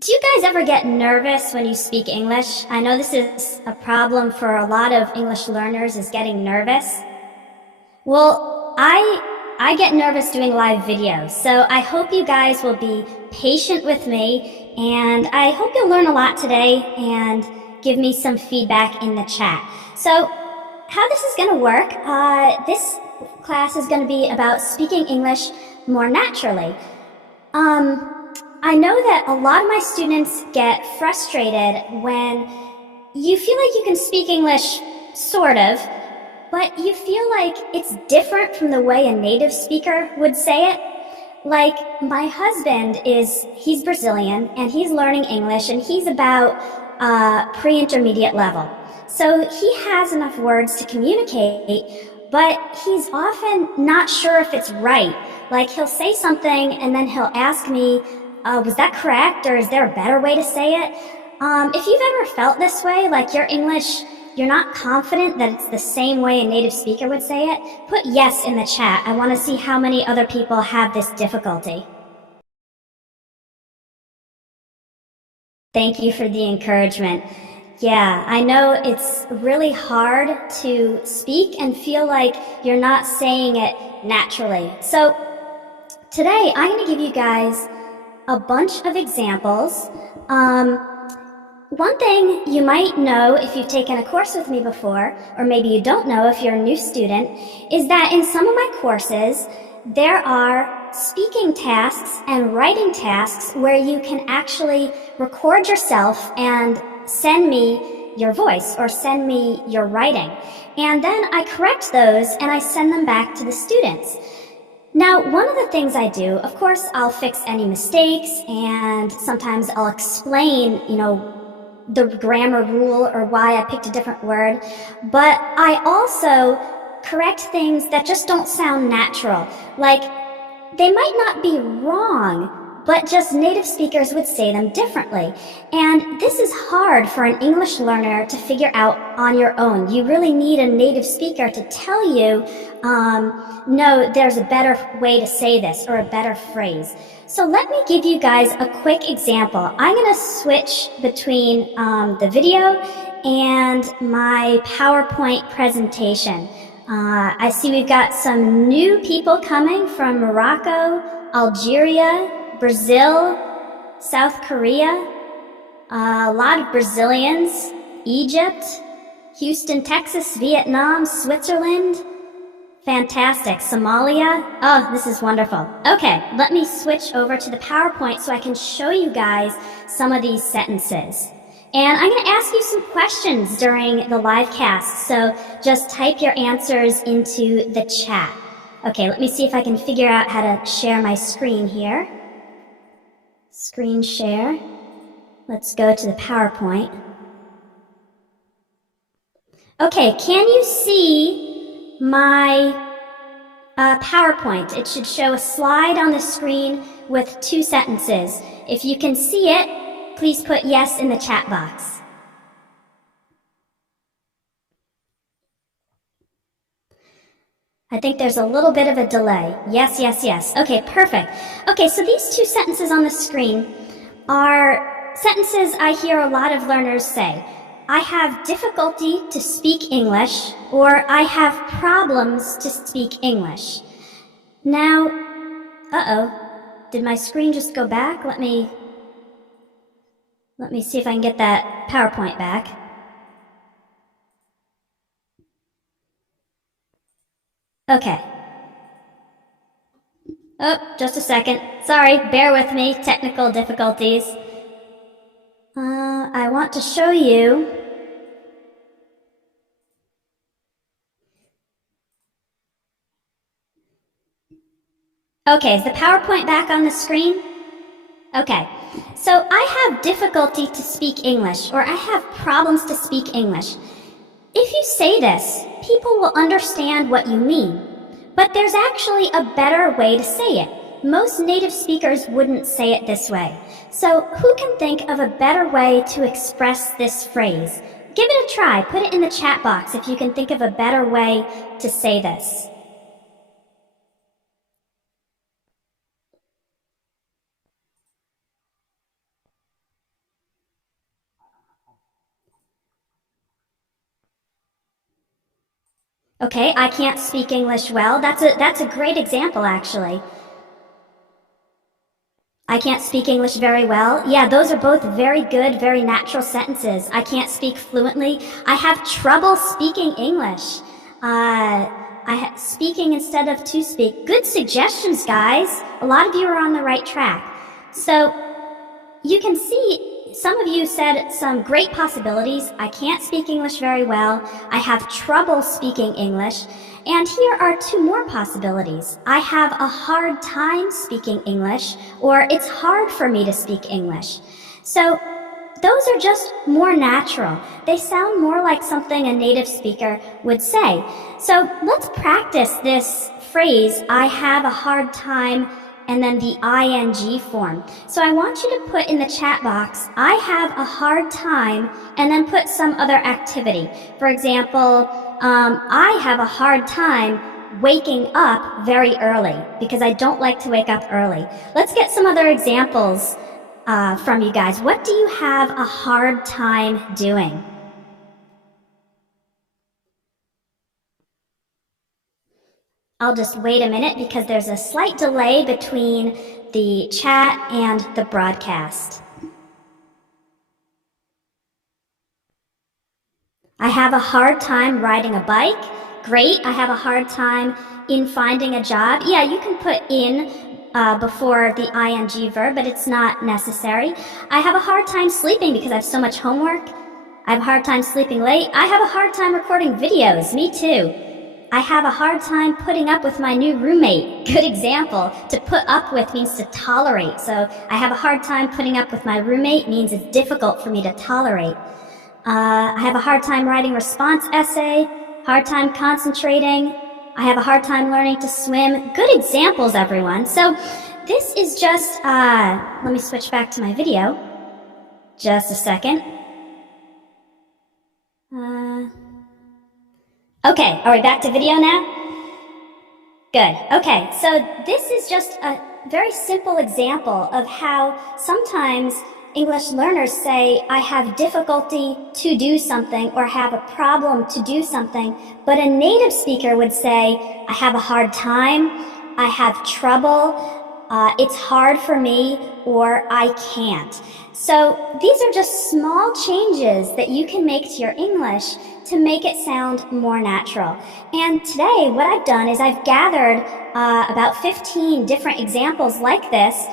Do you guys ever get nervous when you speak English? I know this is a problem for a lot of English learners is getting nervous. Well, I get nervous doing live videos, so I hope you guys will be patient with me, and I hope you'll learn a lot today and give me some feedback in the chat. So, how this is going to work, this class is going to be about speaking English more naturally. I know that a lot of my students get frustrated when you feel like you can speak English, sort of, but you feel like it's different from the way a native speaker would say it. Like, my husband he's Brazilian and he's learning English and he's about pre-intermediate level. So he has enough words to communicate, but he's often not sure if it's right. Like, he'll say something and then he'll ask me, was that correct, or is there a better way to say it? If you've ever felt this way, like your English, you're not confident that it's the same way a native speaker would say it, put yes in the chat. I want to see how many other people have this difficulty. Thank you for the encouragement. Yeah, I know it's really hard to speak and feel like you're not saying it naturally. So today I'm going to give you guys a bunch of examples. One thing you might know if you've taken a course with me before, or maybe you don't know if you're a new student, is that in some of my courses, there are speaking tasks and writing tasks where you can actually record yourself and send me your voice or send me your writing. And then I correct those and I send them back to the students. Now, one of the things I do, of course, I'll fix any mistakes and sometimes I'll explain, the grammar rule or why I picked a different word, but I also correct things that just don't sound natural. Like, they might not be wrong, but just native speakers would say them differently. And this is hard for an English learner to figure out on your own. You really need a native speaker to tell you, no, there's a better way to say this or a better phrase. So let me give you guys a quick example. I'm going to switch between the video and my PowerPoint presentation. I see we've got some new people coming from Morocco, Algeria, Brazil, South Korea, a lot of Brazilians, Egypt, Houston, Texas, Vietnam, Switzerland. Fantastic. Somalia. Oh, this is wonderful. Okay, let me switch over to the PowerPoint so I can show you guys some of these sentences. And I'm going to ask you some questions during the live cast, so just type your answers into the chat. Okay, let me see if I can figure out how to share my screen here. Screen share. Let's go to the PowerPoint. Okay, can you see my PowerPoint? It should show a slide on the screen with 2 sentences. If you can see it, please put yes in the chat box. I think there's a little bit of a delay. Yes, yes, yes. Okay, perfect. Okay, so these 2 sentences on the screen are sentences I hear a lot of learners say. I have difficulty to speak English, or I have problems to speak English. Now, did my screen just go back? Let me see if I can get that PowerPoint back. Okay. Oh, just a second. Sorry, bear with me. Technical difficulties. I want to show you. Okay, is the PowerPoint back on the screen? Okay, so I have difficulty to speak English, or I have problems to speak English. If you say this, people will understand what you mean, but there's actually a better way to say it. Most native speakers wouldn't say it this way. So who can think of a better way to express this phrase? Give it a try. Put it in the chat box if you can think of a better way to say this. Okay, I can't speak English well. That's a great example, actually. I can't speak English very well. Yeah, those are both very good, very natural sentences. I can't speak fluently. I have trouble speaking English. Speaking instead of to speak. Good suggestions, guys. A lot of you are on the right track. So you can see some of you said some great possibilities. I can't speak English very well. I have trouble speaking English. And here are two more possibilities. I have a hard time speaking English, or it's hard for me to speak English. So those are just more natural. They sound more like something a native speaker would say. So let's practice this phrase, I have a hard time, and then the ing form. So I want you to put in the chat box, I have a hard time, and then put some other activity. For example, I have a hard time waking up very early because I don't like to wake up early. Let's get some other examples from you guys. What do you have a hard time doing? I'll just wait a minute because there's a slight delay between the chat and the broadcast. I have a hard time riding a bike. Great. I have a hard time in finding a job. Yeah, you can put in before the ing verb, but it's not necessary. I have a hard time sleeping because I have so much homework. I have a hard time sleeping late. I have a hard time recording videos. Me too. I have a hard time putting up with my new roommate. Good example. To put up with means to tolerate. So I have a hard time putting up with my roommate means it's difficult for me to tolerate. I have a hard time writing response essay, hard time concentrating. I have a hard time learning to swim. Good examples, everyone. So this is just, let me switch back to my video. Just a second. Okay, are we back to video now? Good. Okay, so this is just a very simple example of how sometimes English learners say, I have difficulty to do something or have a problem to do something, but a native speaker would say, I have a hard time, I have trouble, it's hard for me, or I can't. So these are just small changes that you can make to your English to make it sound more natural. And today, what I've done is I've gathered about 15 different examples like this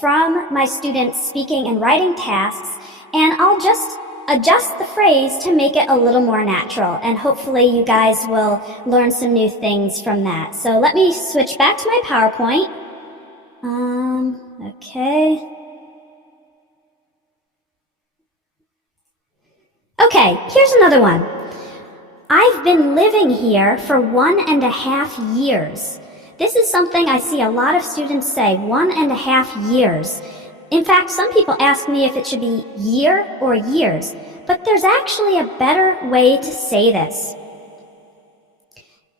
from my students' speaking and writing tasks, and I'll just adjust the phrase to make it a little more natural, and hopefully you guys will learn some new things from that. So let me switch back to my PowerPoint. Okay. Okay, here's another one. I've been living here for 1.5 years. This is something I see a lot of students say, 1.5 years. In fact, some people ask me if it should be year or years, but there's actually a better way to say this.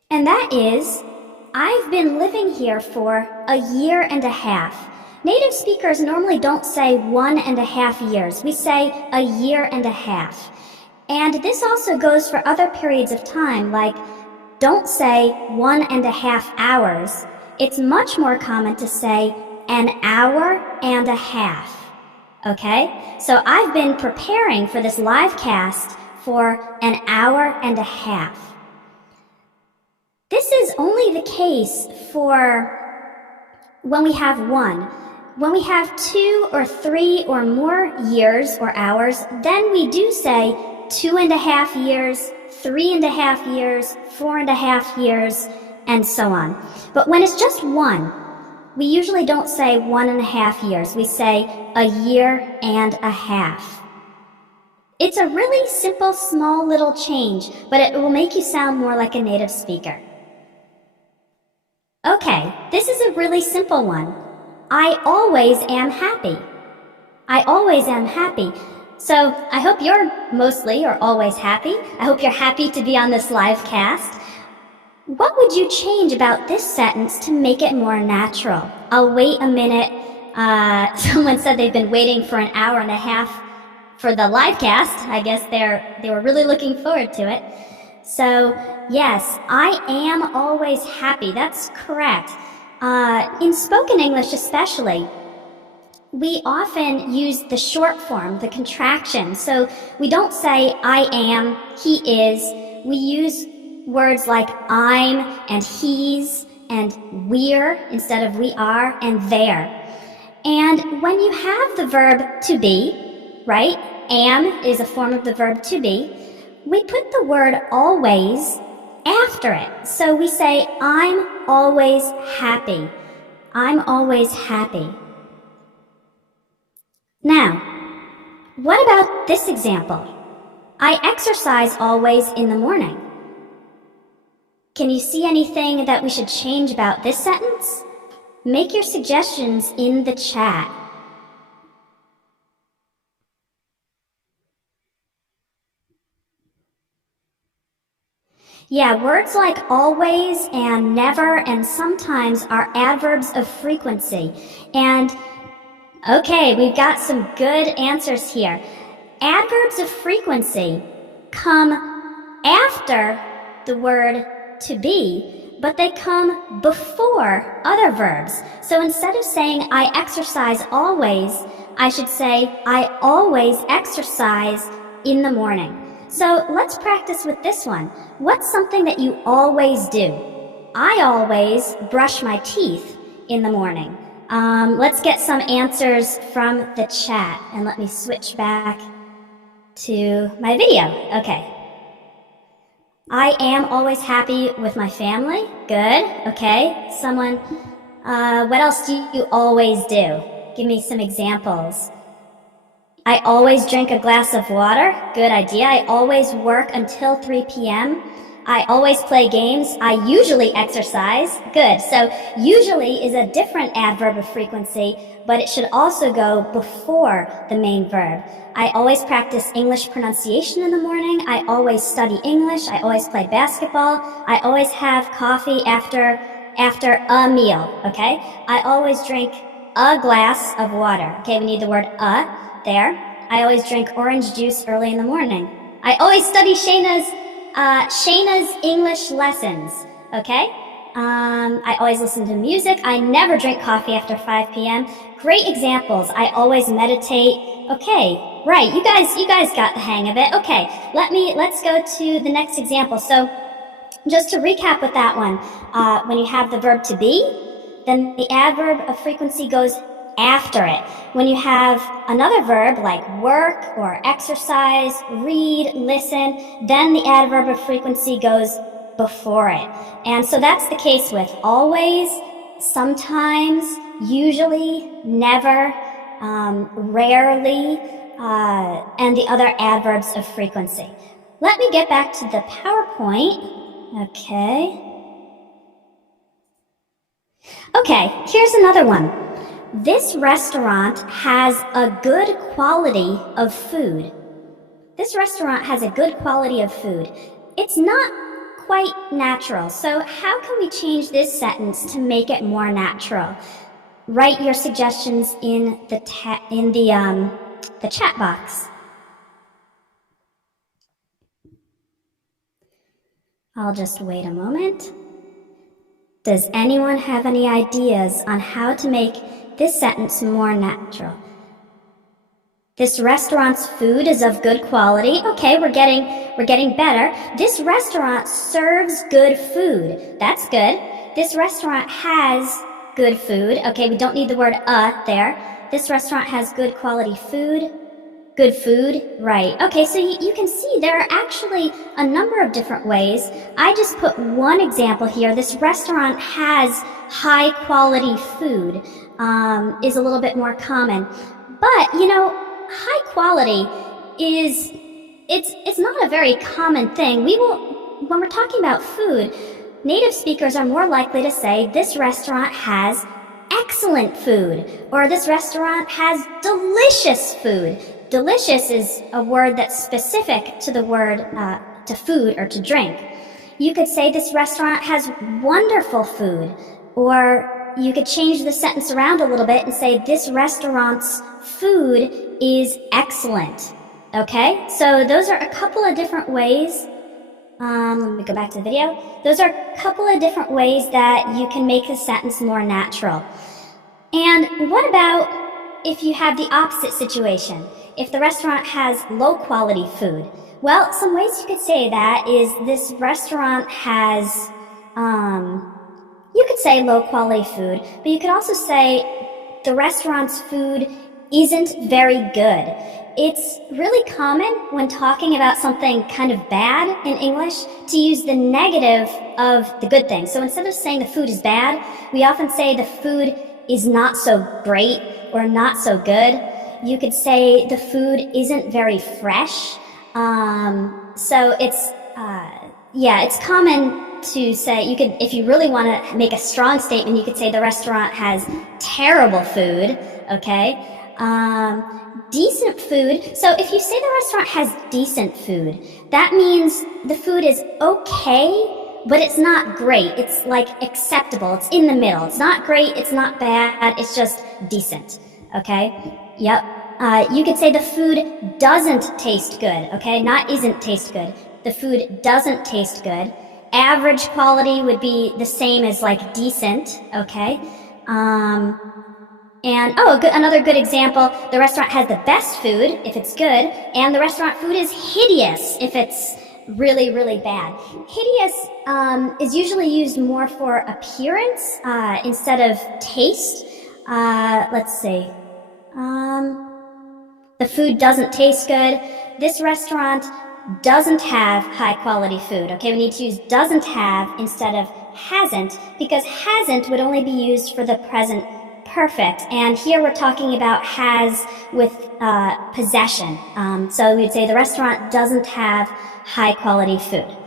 And that is, I've been living here for 1.5 years. Native speakers normally don't say 1.5 years. We say 1.5 years. And this also goes for other periods of time, like don't say 1.5 hours. It's much more common to say 1.5 hours. Okay? So I've been preparing for this live cast for 1.5 hours. This is only the case for when we have one. When we have 2 or 3 or more years or hours, then we do say 2.5 years, 3.5 years, 4.5 years, and so on. But when it's just one, we usually don't say 1.5 years. We say 1.5 years. It's a really simple, small little change, but it will make you sound more like a native speaker. Okay, this is a really simple one. I always am happy. I always am happy. So I hope you're mostly or always happy. I hope you're happy to be on this live cast. What would you change about this sentence to make it more natural? I'll wait a minute. Someone said they've been waiting for 1.5 hours for the live cast. I guess they were really looking forward to it. So yes, I am always happy. That's correct. In spoken English especially, we often use the short form, the contraction. So we don't say I am, he is. We use words like I'm and he's and we're instead of we are and they're. And when you have the verb to be, right? Am is a form of the verb to be. We put the word always after it. So we say, I'm always happy. I'm always happy. Now, what about this example? I exercise always in the morning. Can you see anything that we should change about this sentence? Make your suggestions in the chat. Yeah, words like always and never and sometimes are adverbs of frequency. And okay, we've got some good answers here. Adverbs of frequency come after the word to be, but they come before other verbs. So instead of saying I exercise always, I should say I always exercise in the morning. So let's practice with this one. What's something that you always do? I always brush my teeth in the morning. Let's get some answers from the chat, and let me switch back to my video. Okay. I am always happy with my family. Good. Okay. Someone, what else do you always do? Give me some examples. I always drink a glass of water. Good idea. I always work until 3 p.m. I always play games. I usually exercise. Good. So usually is a different adverb of frequency, but it should also go before the main verb. I always practice English pronunciation in the morning. I always study English. I always play basketball. I always have coffee after a meal, okay? I always drink a glass of water. Okay, we need the word there. I always drink orange juice early in the morning. I always study Shayna's English lessons, okay? I always listen to music. I never drink coffee after 5 p.m. Great examples. I always meditate. Okay, right, you guys got the hang of it. Okay, let's go to the next example. So just to recap with that one, when you have the verb to be, then the adverb of frequency goes after it. When you have another verb like work or exercise, read, listen, then the adverb of frequency goes before it. And so that's the case with always, sometimes, usually, never, rarely, and the other adverbs of frequency. Let me get back to the PowerPoint. Okay, here's another one. This restaurant has a good quality of food. This restaurant has a good quality of food. It's not quite natural, so how can we change this sentence to make it more natural? Write your suggestions in the chat box. I'll just wait a moment. Does anyone have any ideas on how to make this sentence more natural? This restaurant's food is of good quality. Okay, we're getting better. This restaurant serves good food. That's good. This restaurant has good food. Okay, we don't need the word there. This restaurant has good quality food. Good food, right. Okay, so you can see there are actually a number of different ways. I just put one example here. This restaurant has high quality food, is a little bit more common. But, you know, high quality it's not a very common thing. When we're talking about food, native speakers are more likely to say this restaurant has excellent food, or this restaurant has delicious food. Delicious is a word that's specific to the word to food or to drink. You could say this restaurant has wonderful food, or you could change the sentence around a little bit and say this restaurant's food is excellent. Okay, so those are a couple of different ways Let me go back to the video. Those are a couple of different ways that you can make the sentence more natural. And what about if you have the opposite situation? If the restaurant has low quality food? Well, some ways you could say that is this restaurant has, you could say low quality food, but you could also say the restaurant's food isn't very good. It's really common when talking about something kind of bad in English to use the negative of the good thing. So instead of saying the food is bad, we often say the food is not so great or not so good. You could say the food isn't very fresh. So it's common to say, you could, if you really want to make a strong statement, you could say the restaurant has terrible food, okay? Decent food. So if you say the restaurant has decent food, that means the food is okay, but it's not great. It's like acceptable. It's in the middle. It's not great. It's not bad. It's just decent. Okay? Yep. You could say the food doesn't taste good. Okay? Not isn't taste good. The food doesn't taste good. Average quality would be the same as like decent. Okay? And another good example, the restaurant has the best food if it's good, and the restaurant food is hideous if it's really, really bad. Hideous is usually used more for appearance instead of taste. Let's see. The food doesn't taste good. This restaurant doesn't have high quality food. Okay, we need to use doesn't have instead of hasn't, because hasn't would only be used for the present perfect, and here we're talking about has with possession. So we'd say the restaurant doesn't have high quality food.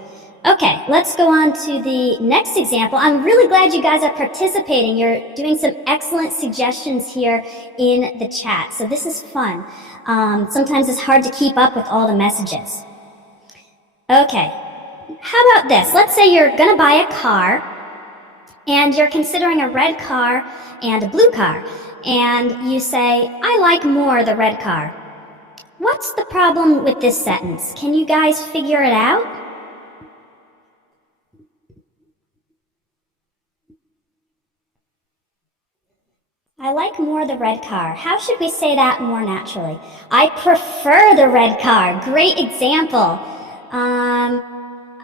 Okay, let's go on to the next example. I'm really glad you guys are participating. You're doing some excellent suggestions here in the chat, so this is fun. Sometimes it's hard to keep up with all the messages. Okay, how about this? Let's say you're gonna buy a car, and you're considering a red car and a blue car, and you say, I like more the red car. What's the problem with this sentence? Can you guys figure it out? I like more the red car. How should we say that more naturally? I prefer the red car. Great example.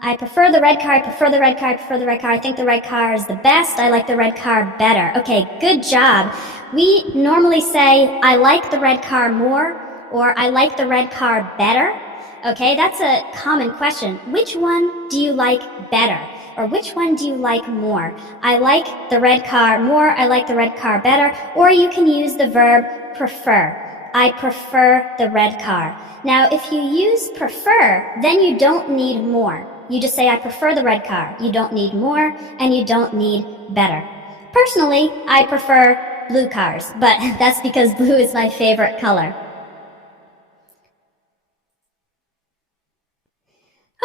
I prefer the red car, I prefer the red car, I prefer the red car. I think the red car is the best. I like the red car better. Okay, good job. We normally say, I like the red car more, or I like the red car better. Okay, that's a common question. Which one do you like better? Or which one do you like more? I like the red car more, I like the red car better. Or you can use the verb prefer. I prefer the red car. Now, if you use prefer, then you don't need more. You just say, I prefer the red car. You don't need more, and you don't need better. Personally, I prefer blue cars, but that's because blue is my favorite color.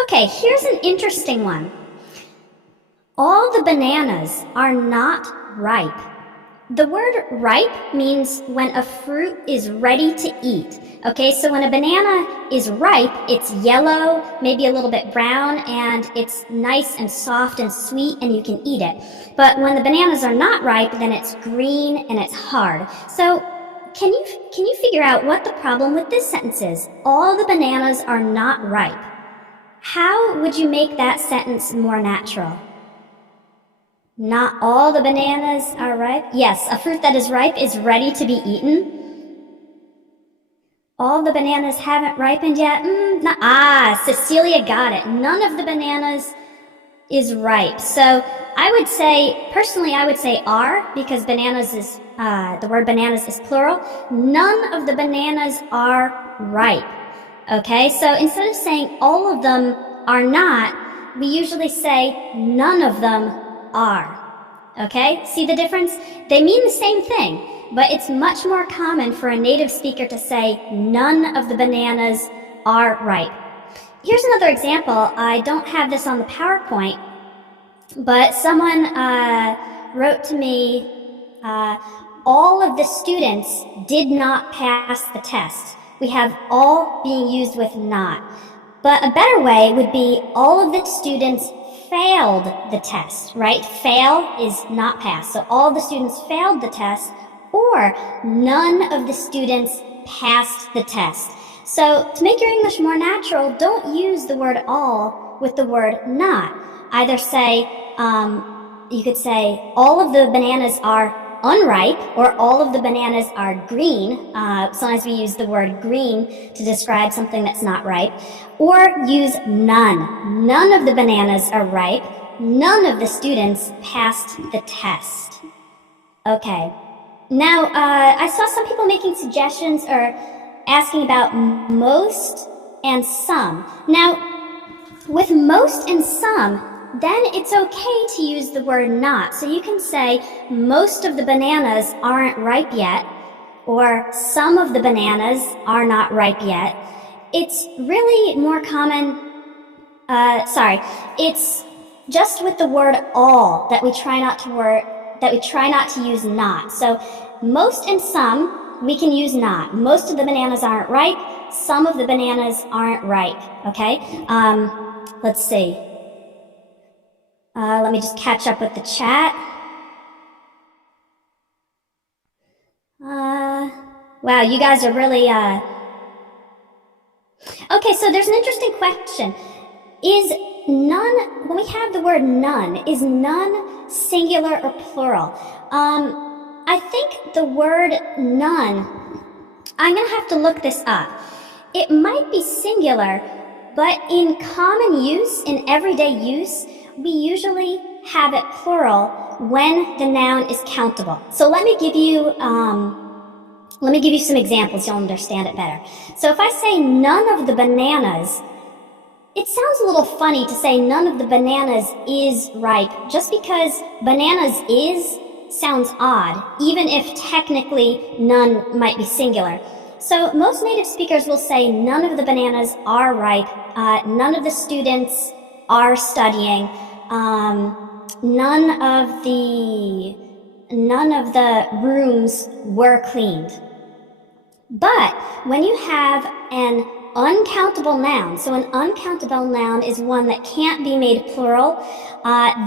Okay, here's an interesting one. All the bananas are not ripe. The word ripe means when a fruit is ready to eat. Okay, so when a banana is ripe, it's yellow, maybe a little bit brown, and it's nice and soft and sweet, and you can eat it. But when the bananas are not ripe, then it's green and it's hard. So can you figure out what the problem with this sentence is? All the bananas are not ripe. How would you make that sentence more natural? Not all the bananas are ripe. Yes, a fruit that is ripe is ready to be eaten. All the bananas haven't ripened yet. Cecilia got it. None of the bananas is ripe. So I would say, personally, I would say are, because bananas is, the word bananas is plural. None of the bananas are ripe. Okay, so instead of saying all of them are not, we usually say none of them are. Okay, see the difference? They mean the same thing, but it's much more common for a native speaker to say none of the bananas are ripe. Here's another example. I don't have this on the PowerPoint, but someone wrote to me, all of the students did not pass the test. We have all being used with not. But a better way would be all of the students failed the test, right? Fail is not pass. So all the students failed the test, or none of the students passed the test. So to make your English more natural, don't use the word all with the word not. Either say, you could say, all of the bananas are unripe, or all of the bananas are green. Sometimes we use the word green to describe something that's not ripe. Or use none. None of the bananas are ripe. None of the students passed the test. Okay. Now, I saw some people making suggestions or asking about most and some. Now, with most and some, then it's okay to use the word not. So you can say most of the bananas aren't ripe yet, or some of the bananas are not ripe yet. It's really more common, it's just with the word all that we try not to use not. So most and some, we can use not. Most of the bananas aren't ripe, some of the bananas aren't ripe, okay? Let's see. Let me just catch up with the chat. Wow, you guys are really, Okay, so there's an interesting question. Is none, when we have the word none, is none singular or plural? I think the word none, I'm gonna have to look this up. It might be singular, but in common use, in everyday use, we usually have it plural when the noun is countable. So let me give you some examples, you'll understand it better. So if I say none of the bananas, it sounds a little funny to say none of the bananas is ripe, just because bananas is sounds odd, even if technically none might be singular. So most native speakers will say none of the bananas are ripe, none of the students are studying, none of the rooms were cleaned. But when you have an uncountable noun, so an uncountable noun is one that can't be made plural,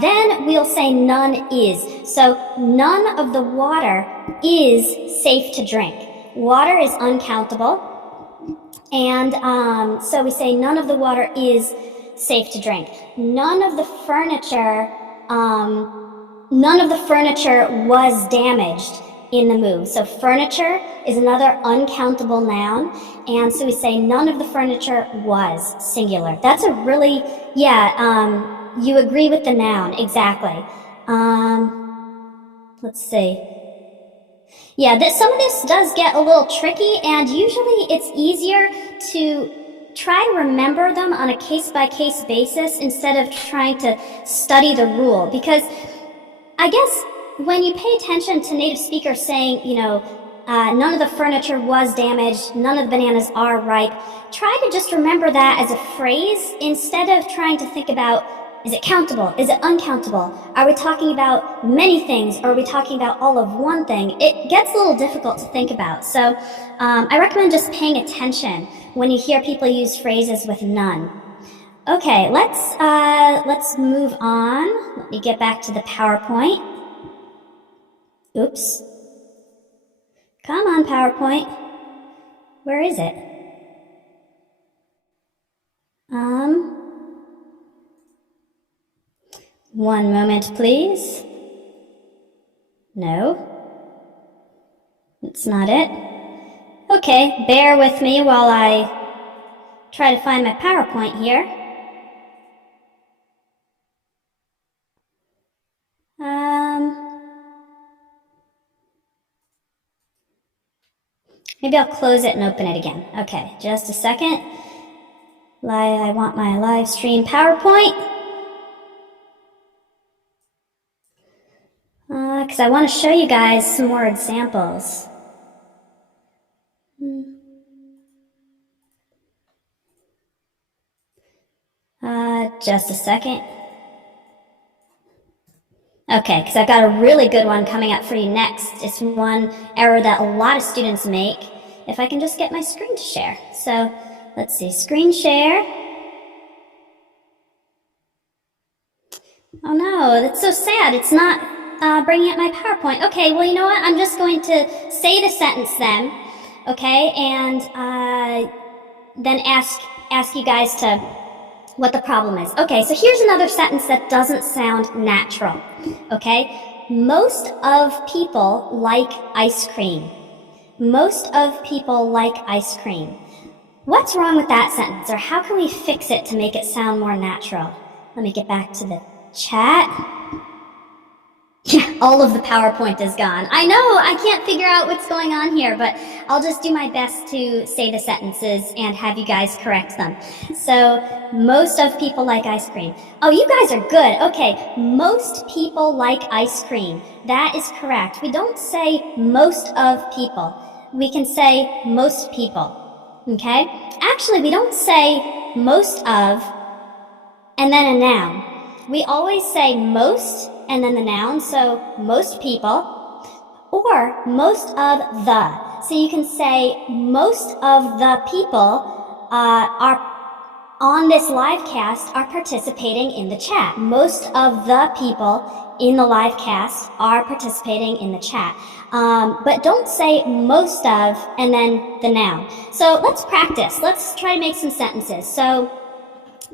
then we'll say none is. So none of the water is safe to drink. Water is uncountable, and so we say none of the water is safe to drink. None of the furniture was damaged in the move. So furniture is another uncountable noun, and so we say none of the furniture was singular. That's a really, you agree with the noun, exactly. Let's see. Yeah, some of this does get a little tricky, and usually it's easier to try to remember them on a case-by-case basis instead of trying to study the rule, because I guess when you pay attention to native speakers saying, none of the furniture was damaged, none of the bananas are ripe, try to just remember that as a phrase instead of trying to think about, is it countable? Is it uncountable? Are we talking about many things, or are we talking about all of one thing? It gets a little difficult to think about. So I recommend just paying attention when you hear people use phrases with none. Okay, let's move on. Let me get back to the PowerPoint. Oops. Come on, PowerPoint. Where is it? One moment, please. No. That's not it. Okay, bear with me while I try to find my PowerPoint here. Maybe I'll close it and open it again. Okay, just a second. I want my live stream PowerPoint. Because I want to show you guys some more examples. Just a second. Okay, because I've got a really good one coming up for you next. It's one error that a lot of students make. If I can just get my screen to share. So let's see, screen share. Oh no, that's so sad. It's not bringing up my PowerPoint. Okay, well, you know what? I'm just going to say the sentence then, okay, and then ask you guys to what the problem is. Okay, so here's another sentence that doesn't sound natural. Okay, most of people like ice cream. Most of people like ice cream. What's wrong with that sentence, or how can we fix it to make it sound more natural? Let me get back to the chat. Yeah, all of the PowerPoint is gone. I know, I can't figure out what's going on here, but I'll just do my best to say the sentences and have you guys correct them. So, most of people like ice cream. Oh, you guys are good. Okay, most people like ice cream. That is correct. We don't say most of people. We can say most people. Okay? Actually, we don't say most of and then a noun. We always say most and then the noun, so most people, or most of the. So you can say most of the people are on this live cast are participating in the chat. Most of the people in the live cast are participating in the chat. But don't say most of and then the noun. So let's practice. Let's try to make some sentences. So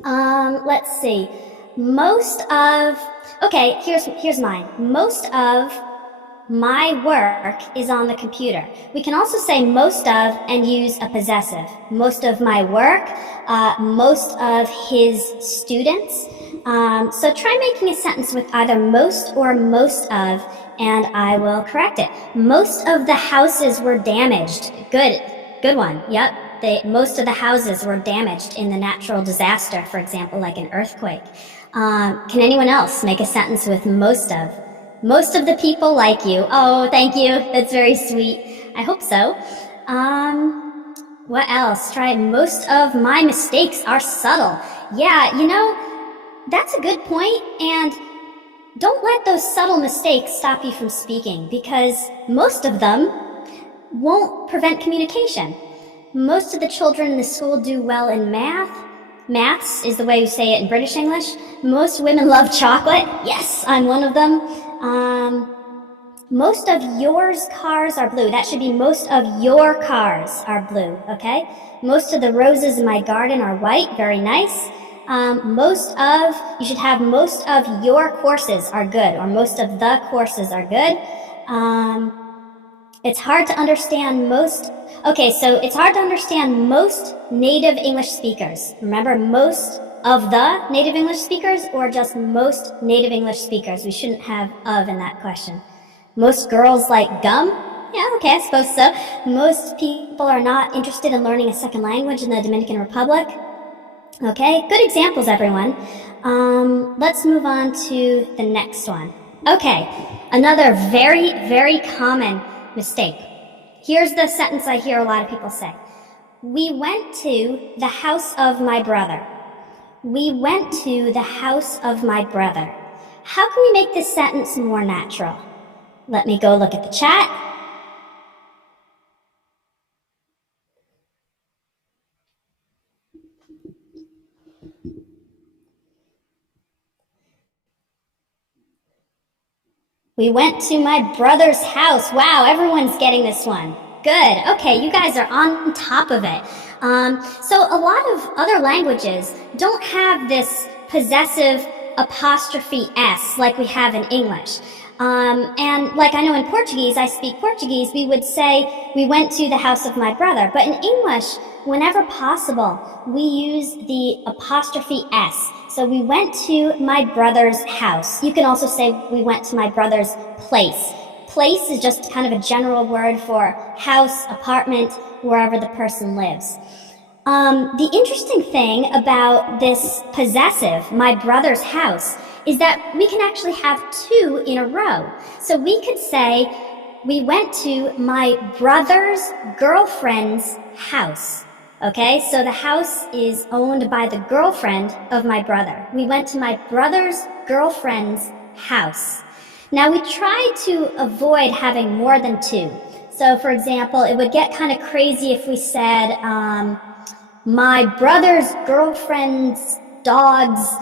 let's see. Okay, here's mine. Most of my work is on the computer. We can also say most of and use a possessive. Most of my work, most of his students. So try making a sentence with either most or most of, and I will correct it. Most of the houses were damaged. Good one. Yep. Most of the houses were damaged in the natural disaster, for example, like an earthquake. Can anyone else make a sentence with most of? Most of the people like you. Oh, thank you. That's very sweet. I hope so. What else? Try most of my mistakes are subtle. Yeah, that's a good point, and don't let those subtle mistakes stop you from speaking, because most of them won't prevent communication. Most of the children in the school do well in math. Maths is the way you say it in British English. Most women love chocolate. Yes, I'm one of them. Most of yours cars are blue. That should be most of your cars are blue, okay? Most of the roses in my garden are white. Very nice. You should have most of your courses are good, or most of the courses are good. It's hard to understand it's hard to understand most native English speakers. Remember, most of the native English speakers, or just most native English speakers? We shouldn't have of in that question. Most girls like gum? Yeah, okay, I suppose so. Most people are not interested in learning a second language in the Dominican Republic. Okay, good examples, everyone. Let's move on to the next one. Okay, another very, very common mistake. Here's the sentence I hear a lot of people say. We went to the house of my brother. We went to the house of my brother. How can we make this sentence more natural? Let me go look at the chat. We went to my brother's house. Wow, everyone's getting this one. Good. Okay, you guys are on top of it. So a lot of other languages don't have this possessive apostrophe S like we have in English. And like I know in Portuguese, I speak Portuguese, we would say, we went to the house of my brother. But in English, whenever possible, we use the apostrophe S. So we went to my brother's house. You can also say we went to my brother's place. Place is just kind of a general word for house, apartment, wherever the person lives. The interesting thing about this possessive, my brother's house, is that we can actually have two in a row. So we could say, we went to my brother's girlfriend's house. Okay, so the house is owned by the girlfriend of my brother. We went to my brother's girlfriend's house. Now we try to avoid having more than two. So for example, it would get kind of crazy if we said, my brother's girlfriend's dog's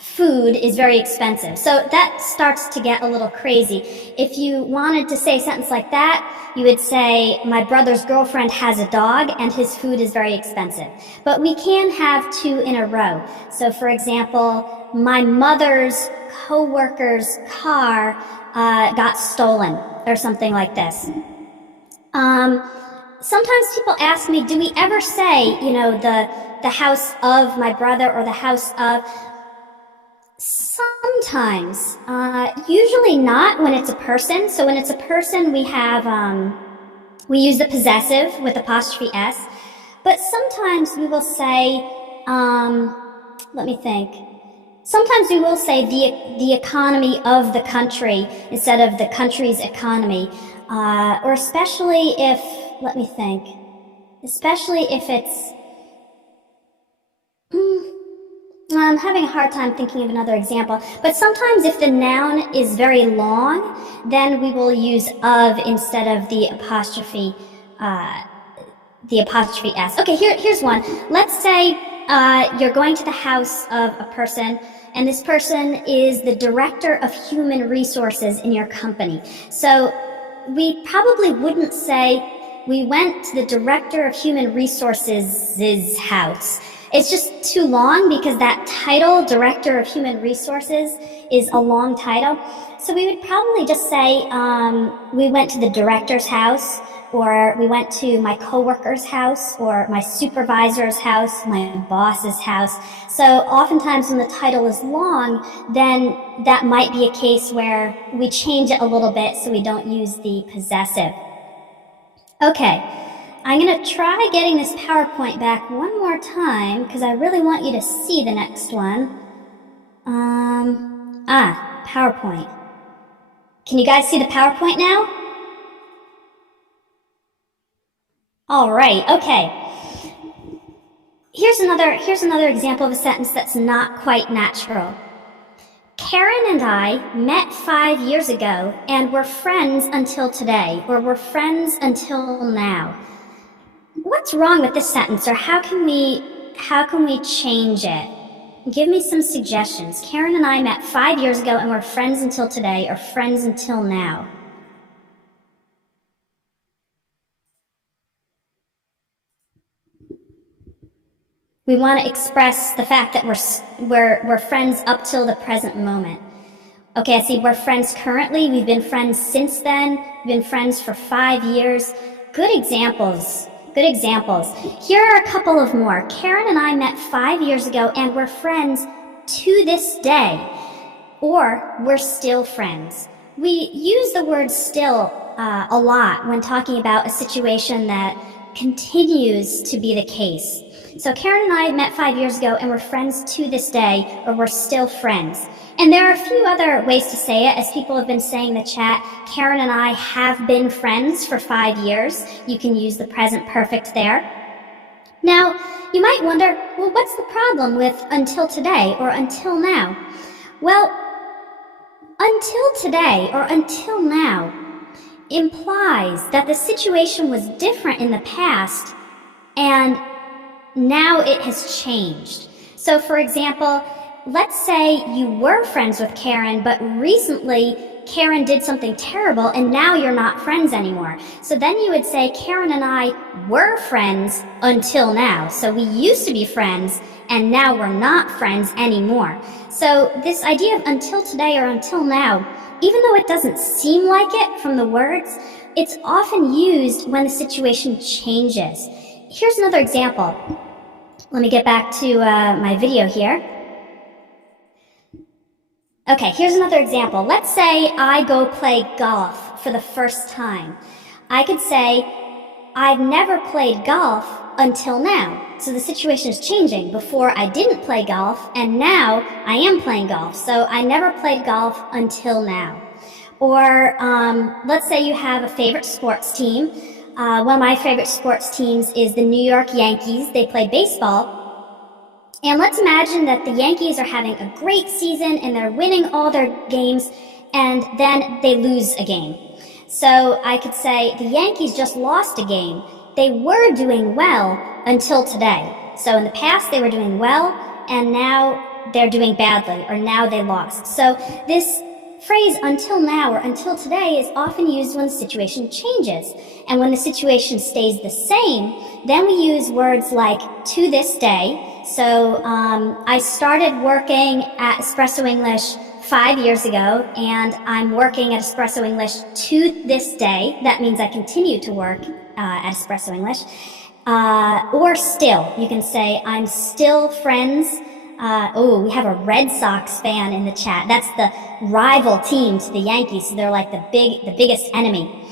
food is very expensive. So that starts to get a little crazy. If you wanted to say a sentence like that, you would say, my brother's girlfriend has a dog and his food is very expensive. But we can have two in a row. So for example, my mother's coworker's car got stolen, or something like this. Sometimes people ask me, do we ever say, the house of my brother or the house of... Sometimes, usually not when it's a person. So when it's a person, we use the possessive with apostrophe S, but sometimes we will say, let me think. Sometimes we will say the economy of the country instead of the country's economy, or especially if, let me think, especially if it's, I'm having a hard time thinking of another example, but sometimes if the noun is very long, then we will use of instead of the apostrophe S. Okay, here's one. Let's say you're going to the house of a person, and this person is the director of human resources in your company. So we probably wouldn't say, we went to the director of human resources' house. It's just too long because that title, Director of Human Resources, is a long title. So we would probably just say, we went to the director's house, or we went to my coworker's house, or my supervisor's house, my boss's house. So oftentimes when the title is long, then that might be a case where we change it a little bit so we don't use the possessive. Okay. I'm going to try getting this PowerPoint back one more time because I really want you to see the next one. PowerPoint. Can you guys see the PowerPoint now? All right, okay. Here's another example of a sentence that's not quite natural. Karen and I met 5 years ago and were friends until today, or were friends until now. What's wrong with this sentence, or how can we change it? Give me some suggestions. Karen and I met 5 years ago and we're friends until today, or friends until now. We want to express the fact that we're friends up till the present moment. Okay, I see we're friends currently. We've been friends since then. We've been friends for 5 years. Good examples. Good examples. Here are a couple of more. Karen and I met 5 years ago and we're friends to this day, or we're still friends. We use the word still a lot when talking about a situation that continues to be the case. So Karen and I met 5 years ago and we're friends to this day, or we're still friends. And there are a few other ways to say it, as people have been saying in the chat. Karen and I have been friends for 5 years. You can use the present perfect there. Now, you might wonder, well, what's the problem with until today or until now? Well, until today or until now implies that the situation was different in the past and now it has changed. So for example, let's say you were friends with Karen, but recently Karen did something terrible and now you're not friends anymore. So then you would say Karen and I were friends until now. So we used to be friends and now we're not friends anymore. So this idea of until today or until now, even though it doesn't seem like it from the words, it's often used when the situation changes. Here's another example. Let me get back to my video here. Okay, here's another example. Let's say I go play golf for the first time. I could say, I've never played golf until now. So the situation is changing. Before I didn't play golf, and now I am playing golf. So I never played golf until now. Or let's say you have a favorite sports team. One of my favorite sports teams is the New York Yankees. They play baseball. And let's imagine that the Yankees are having a great season and they're winning all their games, and then they lose a game. So I could say the Yankees just lost a game. They were doing well until today. So in the past they were doing well, and now they're doing badly, or now they lost. So this phrase until now or until today is often used when the situation changes. And when the situation stays the same, then we use words like to this day. So I started working at Espresso English 5 years ago, and I'm working at Espresso English to this day. That means I continue to work at Espresso English. Or still, you can say I'm still friends. We have a Red Sox fan in the chat. That's the rival team to the Yankees. So they're like the biggest enemy.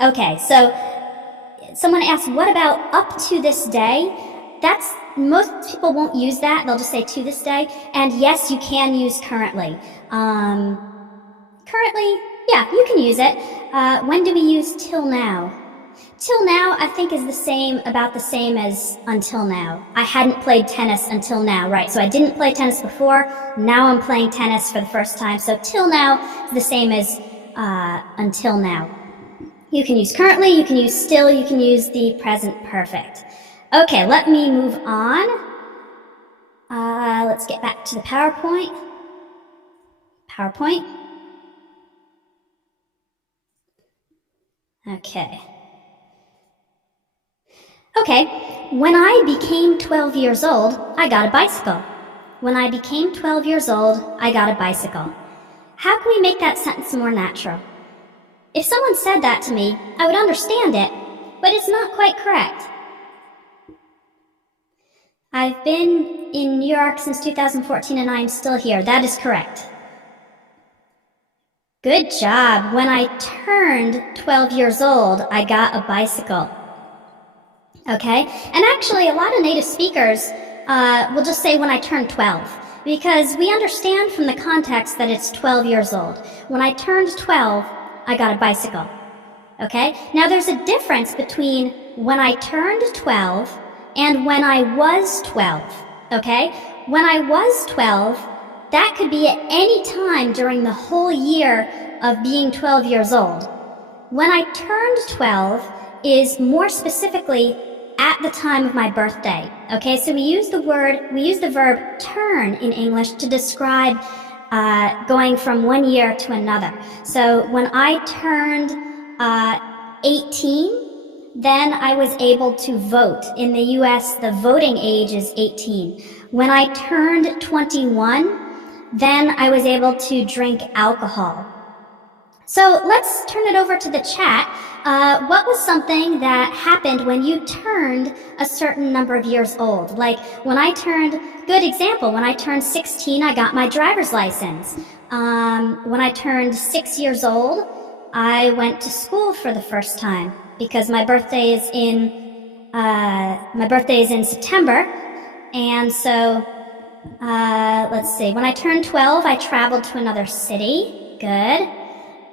Okay, so someone asked, what about up to this day? Most people won't use that. They'll just say to this day. And yes, you can use currently. Currently, yeah, you can use it. When do we use till now? Till now, I think, is about the same as until now. I hadn't played tennis until now, right? So I didn't play tennis before. Now I'm playing tennis for the first time. So till now is the same as until now. You can use currently, you can use still, you can use the present perfect. Okay, let me move on. Let's get back to the PowerPoint. Okay, when I became 12 years old, I got a bicycle. When I became 12 years old, I got a bicycle. How can we make that sentence more natural? If someone said that to me, I would understand it, but it's not quite correct. I've been in New York since 2014 and I'm still here. That is correct. Good job. When I turned 12 years old, I got a bicycle. Okay? And actually, a lot of native speakers will just say when I turned 12, because we understand from the context that it's 12 years old. When I turned 12, I got a bicycle. Okay? Now, there's a difference between when I turned 12 and when I was 12. Okay? When I was 12, that could be at any time during the whole year of being 12 years old. When I turned 12 is more specifically at the time of my birthday. Okay, so we use the verb turn in English to describe going from one year to another. So when I turned 18, then I was able to vote. In the US, the voting age is 18. When I turned 21, then I was able to drink alcohol. So let's turn it over to the chat. What was something that happened when you turned a certain number of years old? Like when I turned 16, I got my driver's license. When I turned 6 years old, I went to school for the first time because my birthday is in September. And so, let's see, when I turned 12, I traveled to another city. Good.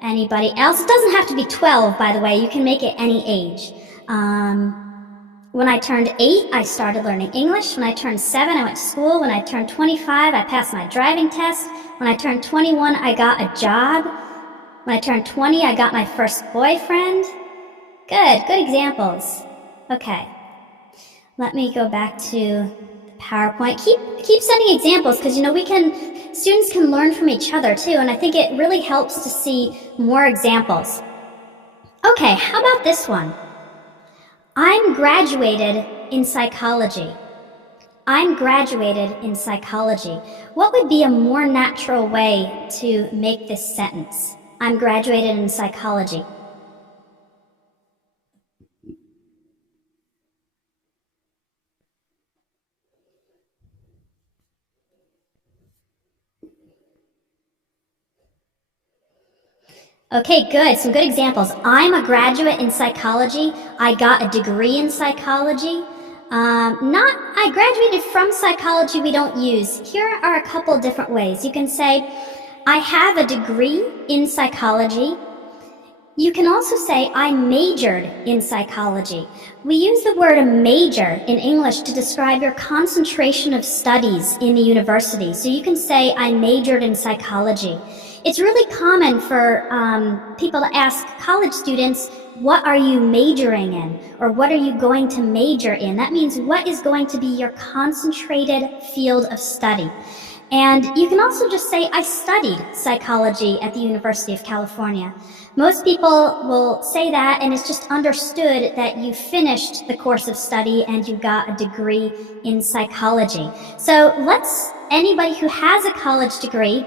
Anybody else? It doesn't have to be 12, by the way. You can make it any age. When I turned 8, I started learning English. When I turned 7, I went to school. When I turned 25, I passed my driving test. When I turned 21, I got a job. When I turned 20, I got my first boyfriend. Good examples. Okay. Let me go back to PowerPoint. Keep sending examples because, students can learn from each other too, and I think it really helps to see more examples. Okay, how about this one? I'm graduated in psychology. I'm graduated in psychology. What would be a more natural way to make this sentence? I'm graduated in psychology. Okay, good. Some good examples. I'm a graduate in psychology. I got a degree in psychology. I graduated from psychology we don't use. Here are a couple different ways. You can say, I have a degree in psychology. You can also say, I majored in psychology. We use the word major in English to describe your concentration of studies in the university. So you can say, I majored in psychology. It's really common for people to ask college students, what are you majoring in, or what are you going to major in? That means what is going to be your concentrated field of study. And you can also just say, I studied psychology at the University of California. Most people will say that, and it's just understood that you finished the course of study and you got a degree in psychology. So anybody who has a college degree,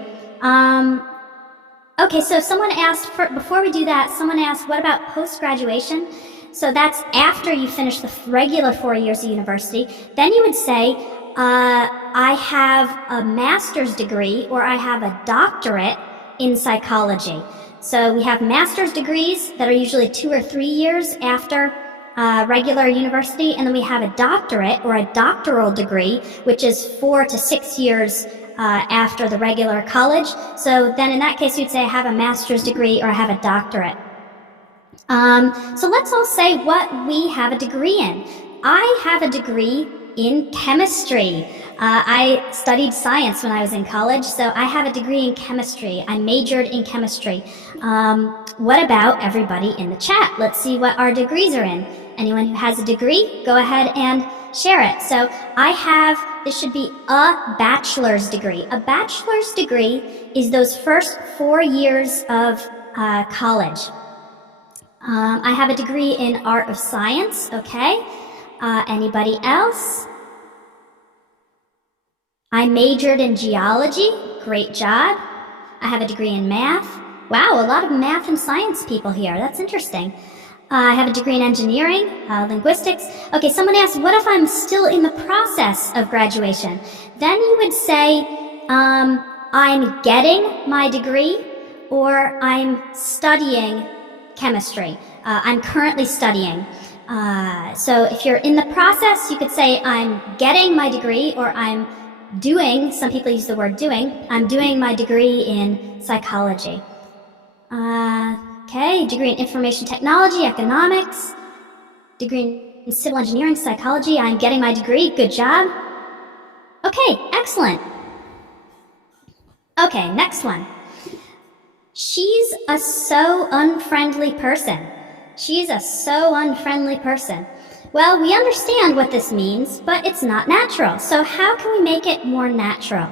okay, so someone asked, before we do that, someone asked, what about post-graduation? So that's after you finish the regular 4 years of university. Then you would say, I have a master's degree or I have a doctorate in psychology. So we have master's degrees that are usually 2 or 3 years after regular university, and then we have a doctorate or a doctoral degree, which is 4 to 6 years after the regular college. So then in that case, you'd say I have a master's degree or I have a doctorate. So let's all say what we have a degree in. I have a degree in chemistry. I studied science when I was in college, so I have a degree in chemistry. I majored in chemistry. What about everybody in the chat? Let's see what our degrees are in. Anyone who has a degree, go ahead and share it. So this should be a bachelor's degree. A bachelor's degree is those first 4 years of college. I have a degree in art of science, okay? Anybody else? I majored in geology, great job. I have a degree in math. Wow, a lot of math and science people here, that's interesting. I have a degree in engineering, linguistics. Okay, someone asked, what if I'm still in the process of graduation? Then you would say, I'm getting my degree, or I'm studying chemistry. I'm currently studying. So if you're in the process, you could say, I'm getting my degree, or I'm doing, some people use the word doing, I'm doing my degree in psychology. Okay, degree in information technology, economics, degree in civil engineering, psychology, I'm getting my degree, good job. Okay, excellent. Okay, next one. She's a so unfriendly person. She's a so unfriendly person. Well, we understand what this means, but it's not natural. So how can we make it more natural?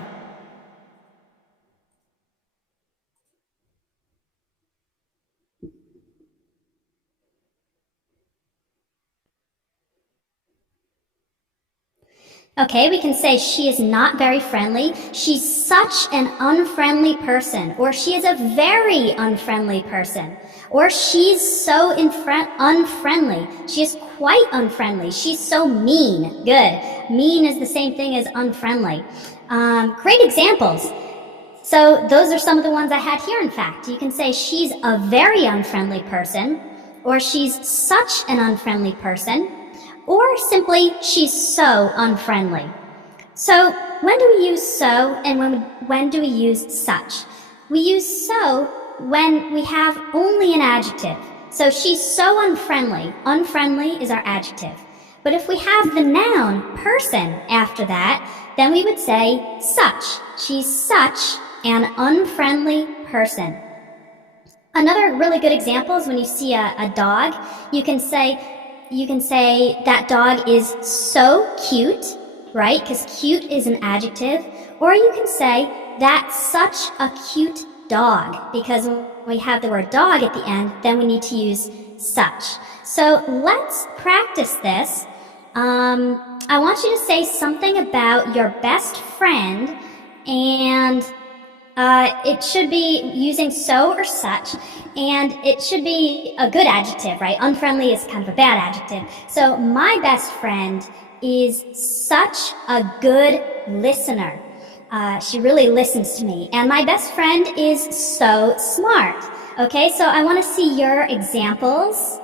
Okay, we can say she is not very friendly. She's such an unfriendly person. Or she is a very unfriendly person. Or she's so unfriendly. She is quite unfriendly. She's so mean. Good. Mean is the same thing as unfriendly. Great examples. So those are some of the ones I had here, in fact. You can say she's a very unfriendly person, or she's such an unfriendly person, or simply she's so unfriendly. So when do we use so, and when do we use such? We use so when we have only an adjective. So she's so unfriendly. Unfriendly is our adjective. But if we have the noun person after that, then we would say such. She's such an unfriendly person. Another really good example is when you see a dog, you can say that dog is so cute, right? Because cute is an adjective. Or you can say that's such a cute dog, because when we have the word dog at the end, then we need to use such. So let's practice this. I want you to say something about your best friend, and it should be using so or such, and it should be a good adjective, right? Unfriendly is kind of a bad adjective. So my best friend is such a good listener. She really listens to me. And my best friend is so smart. Okay, so I want to see your examples.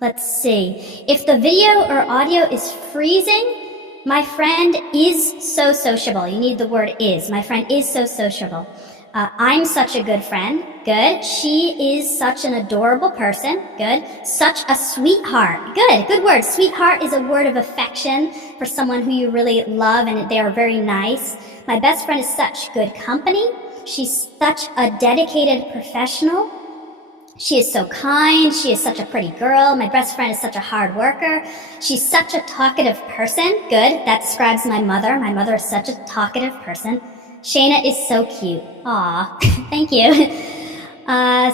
Let's see. If the video or audio is freezing, my friend is so sociable. You need the word is. My friend is so sociable. I'm such a good friend. Good. She is such an adorable person. Good. Such a sweetheart. Good. Good word. Sweetheart is a word of affection for someone who you really love and they are very nice. My best friend is such good company. She's such a dedicated professional. She is so kind. She is such a pretty girl. My best friend is such a hard worker. She's such a talkative person. Good. That describes my mother. My mother is such a talkative person. Shayna is so cute. Aw, thank you.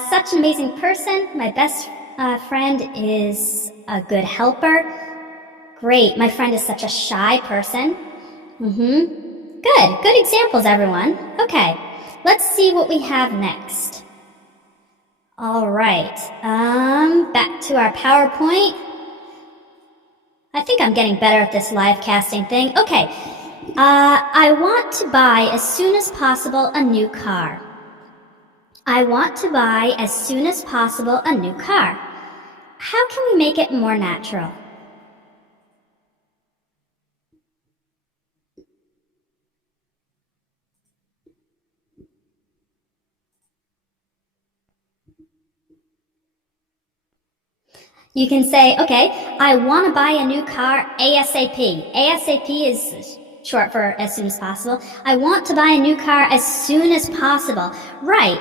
Such an amazing person. My best friend is a good helper. Great. My friend is such a shy person. Good. Good examples, everyone. Okay. Let's see what we have next. All right. Back to our PowerPoint. I think I'm getting better at this live casting thing. Okay. I want to buy as soon as possible a new car. I want to buy as soon as possible a new car. How can we make it more natural? You can say, okay, I want to buy a new car ASAP. ASAP is short for as soon as possible. I want to buy a new car as soon as possible. Right.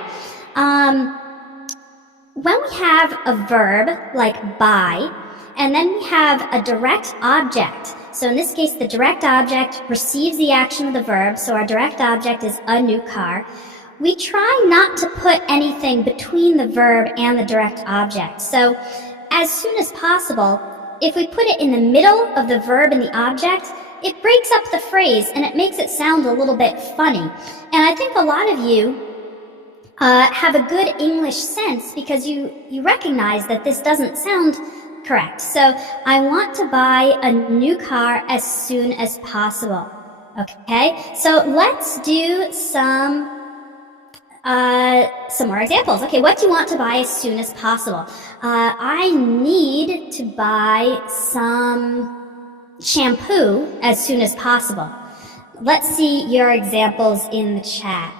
When we have a verb like buy, and then we have a direct object. So in this case, the direct object receives the action of the verb. So our direct object is a new car. We try not to put anything between the verb and the direct object. So as soon as possible, if we put it in the middle of the verb and the object, it breaks up the phrase and it makes it sound a little bit funny. And I think a lot of you have a good English sense because you recognize that this doesn't sound correct. So I want to buy a new car as soon as possible. Okay, so let's do some more examples. Okay, what do you want to buy as soon as possible? I need to buy some shampoo as soon as possible. Let's see your examples in the chat.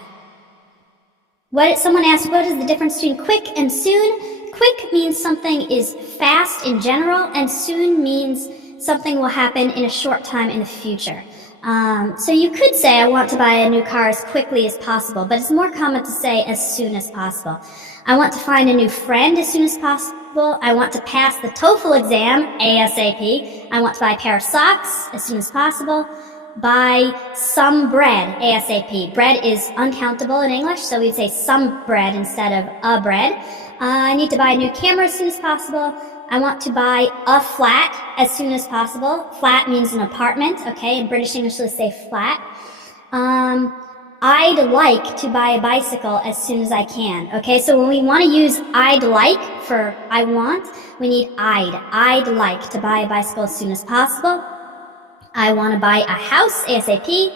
Someone asked, what is the difference between quick and soon? Quick means something is fast in general, and soon means something will happen in a short time in the future. So you could say, I want to buy a new car as quickly as possible, but it's more common to say as soon as possible. I want to find a new friend as soon as possible. I want to pass the TOEFL exam ASAP. I want to buy a pair of socks as soon as possible. Buy some bread ASAP. Bread is uncountable in English, so we'd say some bread instead of a bread. I need to buy a new camera as soon as possible. I want to buy a flat as soon as possible. Flat means an apartment, okay? In British English, they say flat. I'd like to buy a bicycle as soon as I can, okay? So when we want to use I'd like for I want, we need I'd. I'd like to buy a bicycle as soon as possible. I want to buy a house ASAP.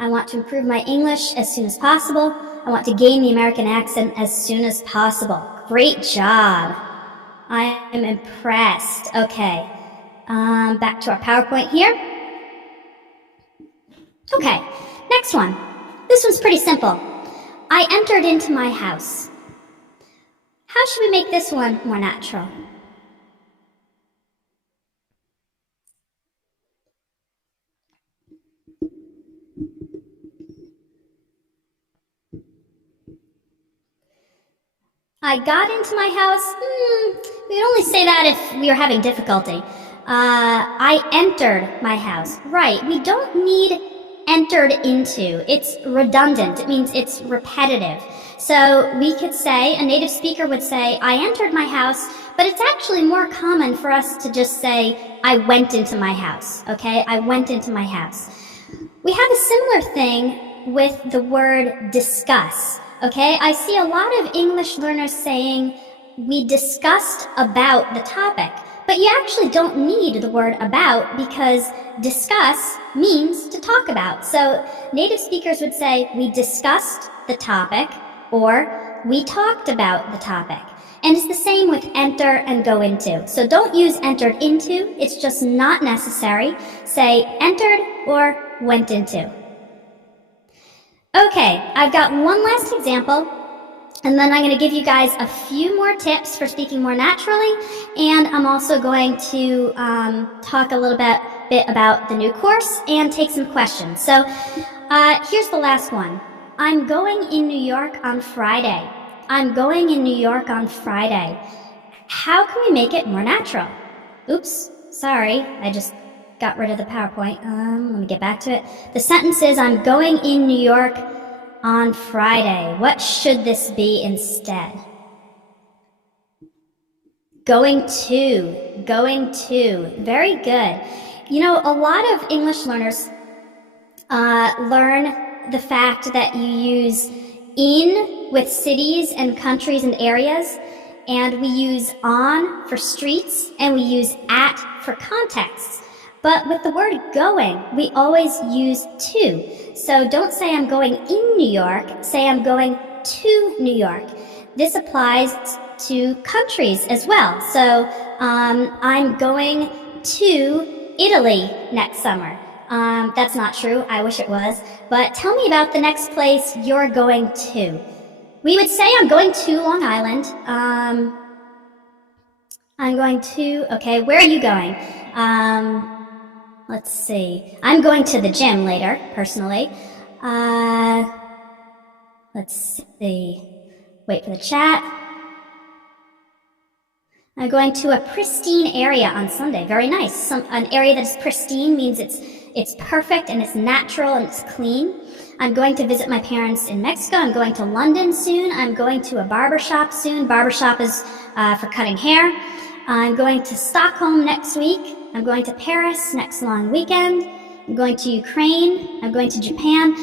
I want to improve my English as soon as possible. I want to gain the American accent as soon as possible. Great job. I am impressed. Okay, back to our PowerPoint here. Okay, next one. This one's pretty simple. I entered into my house. How should we make this one more natural? I got into my house. We'd only say that if we were having difficulty. I entered my house. Right, we don't need entered into. It's redundant. It means it's repetitive. So we could say, a native speaker would say, I entered my house, but it's actually more common for us to just say, I went into my house, okay? I went into my house. We have a similar thing with the word discuss. Okay, I see a lot of English learners saying, we discussed about the topic, but you actually don't need the word about because discuss means to talk about. So native speakers would say, we discussed the topic, or we talked about the topic. And it's the same with enter and go into. So don't use entered into, it's just not necessary. Say entered or went into. Okay, I've got one last example, and then I'm going to give you guys a few more tips for speaking more naturally, and I'm also going to talk a little bit about the new course and take some questions. So here's the last one. I'm going in New York on Friday. I'm going in New York on Friday. How can we make it more natural? Oops, sorry, I just got rid of the PowerPoint. Let me get back to it. The sentence is, I'm going in New York on Friday. What should this be instead? Going to. Very good. You know, a lot of English learners learn the fact that you use in with cities and countries and areas, and we use on for streets, and we use at for contexts. But with the word going, we always use to. So don't say I'm going in New York, say I'm going to New York. This applies to countries as well. So I'm going to Italy next summer. That's not true. I wish it was. But tell me about the next place you're going to. We would say I'm going to Long Island. I'm going to, okay, where are you going? Let's see. I'm going to the gym later, personally. Let's see. Wait for the chat. I'm going to a pristine area on Sunday. Very nice. An area that is pristine means it's perfect and it's natural and it's clean. I'm going to visit my parents in Mexico. I'm going to London soon. I'm going to a barbershop soon. Barbershop is for cutting hair. I'm going to Stockholm next week. I'm going to Paris next long weekend. I'm going to Ukraine. I'm going to Japan.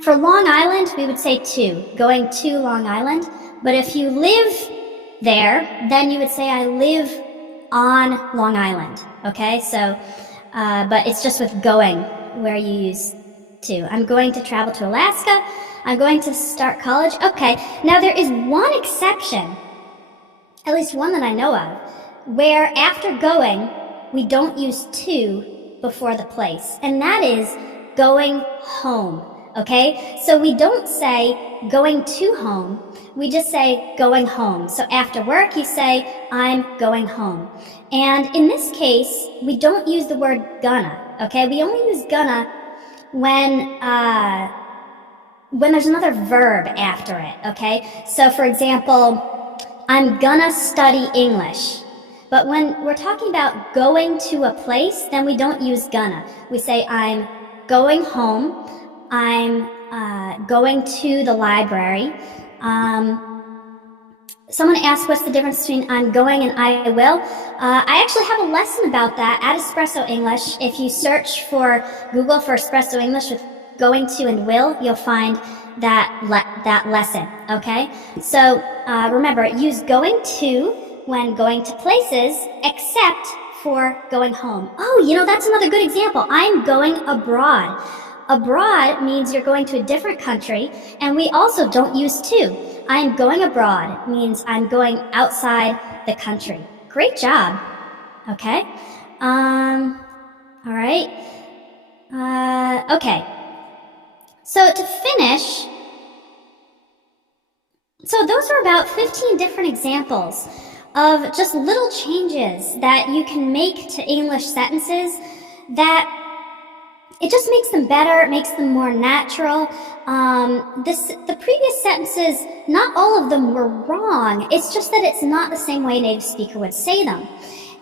For Long Island, we would say to, going to Long Island. But if you live there, then you would say I live on Long Island. Okay, so, but it's just with going where you use to. I'm going to travel to Alaska. I'm going to start college. Okay, now there is one exception, at least one that I know of, where after going, we don't use to before the place, and that is going home, okay? So we don't say going to home, we just say going home. So after work, you say, I'm going home. And in this case, we don't use the word gonna, okay? We only use gonna when there's another verb after it, okay? So for example, I'm gonna study English. But when we're talking about going to a place, then we don't use gonna. We say I'm going home, I'm going to the library. Someone asked what's the difference between I'm going and I will. I actually have a lesson about that at Espresso English. If you search for Google for Espresso English with going to and will, you'll find that lesson, okay? So remember, use going to when going to places, except for going home. Oh, you know, that's another good example. I'm going abroad. Abroad means you're going to a different country, and we also don't use to. I'm going abroad means I'm going outside the country. Great job. Okay. All right. Okay. So to finish, so those are about 15 different examples of just little changes that you can make to English sentences that it just makes them better, it makes them more natural. The previous sentences, not all of them were wrong. It's just that it's not the same way a native speaker would say them.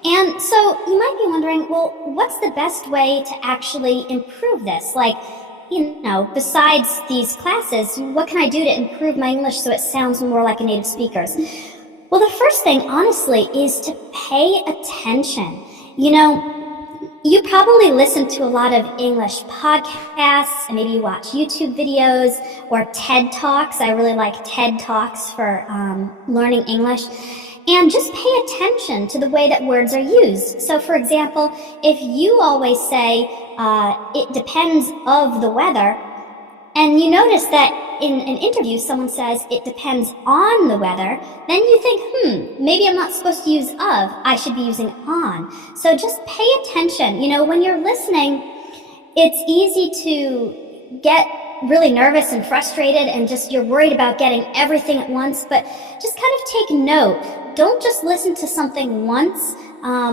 And so you might be wondering, well, what's the best way to actually improve this? Like, you know, besides these classes, what can I do to improve my English so it sounds more like a native speaker's? Well, the first thing, honestly, is to pay attention. You know, you probably listen to a lot of English podcasts, and maybe you watch YouTube videos or TED Talks. I really like TED Talks for learning English. And just pay attention to the way that words are used. So, for example, if you always say, it depends of the weather, and you notice that in an interview someone says it depends on the weather, then you think, maybe I'm not supposed to use of, I should be using on. So just pay attention. You know, when you're listening, it's easy to get really nervous and frustrated and just you're worried about getting everything at once, but just kind of take note. Don't just listen to something once.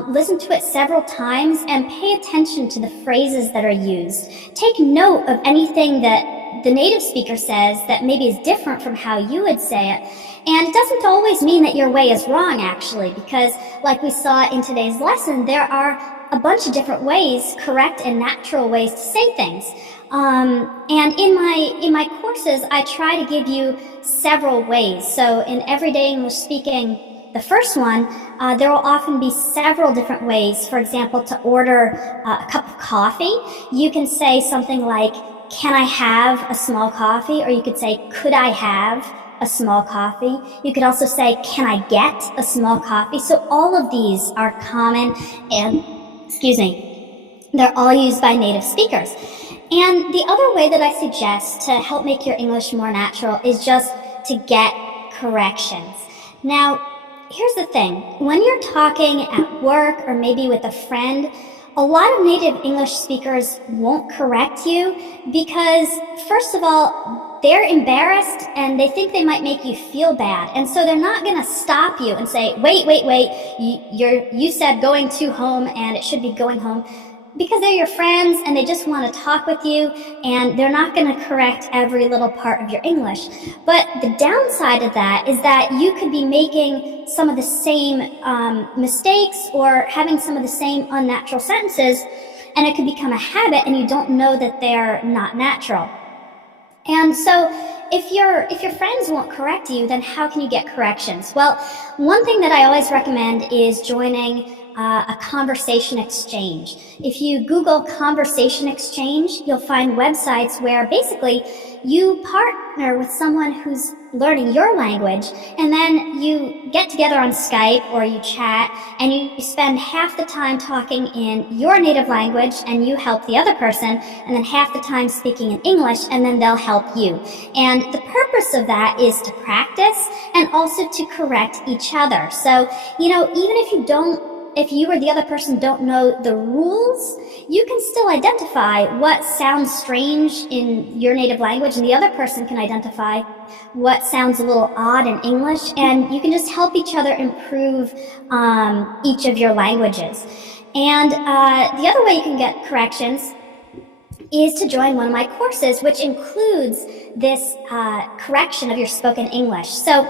Listen to it several times and pay attention to the phrases that are used. Take note of anything that the native speaker says that maybe is different from how you would say it. And it doesn't always mean that your way is wrong, actually, because like we saw in today's lesson, there are a bunch of different ways, correct and natural ways to say things. And in my courses, I try to give you several ways. So in Everyday English Speaking, the first one, there will often be several different ways. For example, to order a cup of coffee, you can say something like, can I have a small coffee? Or you could say, could I have a small coffee? You could also say, can I get a small coffee? So all of these are common and, they're all used by native speakers. And the other way that I suggest to help make your English more natural is just to get corrections. Now, here's the thing. When you're talking at work or maybe with a friend, a lot of native English speakers won't correct you because, first of all, they're embarrassed and they think they might make you feel bad. And so they're not going to stop you and say, wait, you said going to home and it should be going home. Because they're your friends and they just want to talk with you, and they're not going to correct every little part of your English. But the downside of that is that you could be making some of the same mistakes or having some of the same unnatural sentences, and it could become a habit and you don't know that they're not natural. And so if your friends won't correct you, then how can you get corrections? Well, one thing that I always recommend is joining a conversation exchange. If you Google conversation exchange, you'll find websites where basically you partner with someone who's learning your language, and then you get together on Skype or you chat and you spend half the time talking in your native language and you help the other person, and then half the time speaking in English, and then they'll help you. And the purpose of that is to practice and also to correct each other. So, even if you or the other person don't know the rules, you can still identify what sounds strange in your native language, and the other person can identify what sounds a little odd in English, and you can just help each other improve each of your languages. And the other way you can get corrections is to join one of my courses, which includes this correction of your spoken English. So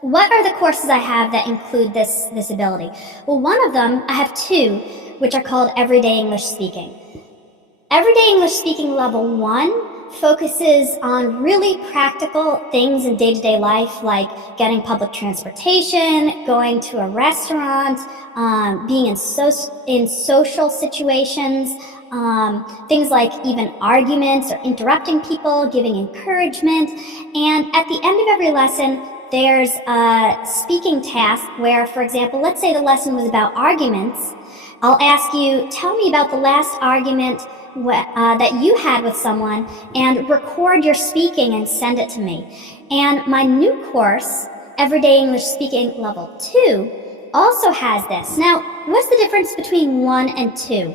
what are the courses I have that include this ability? Well, one of them, I have two, which are called Everyday English Speaking. Everyday English Speaking Level 1 focuses on really practical things in day-to-day life, like getting public transportation, going to a restaurant, being in social situations, things like even arguments or interrupting people, giving encouragement. And at the end of every lesson, there's a speaking task where, for example, let's say the lesson was about arguments. I'll ask you, tell me about the last argument that you had with someone, and record your speaking and send it to me. And my new course, Everyday English Speaking Level 2, also has this. Now, what's the difference between 1 and 2?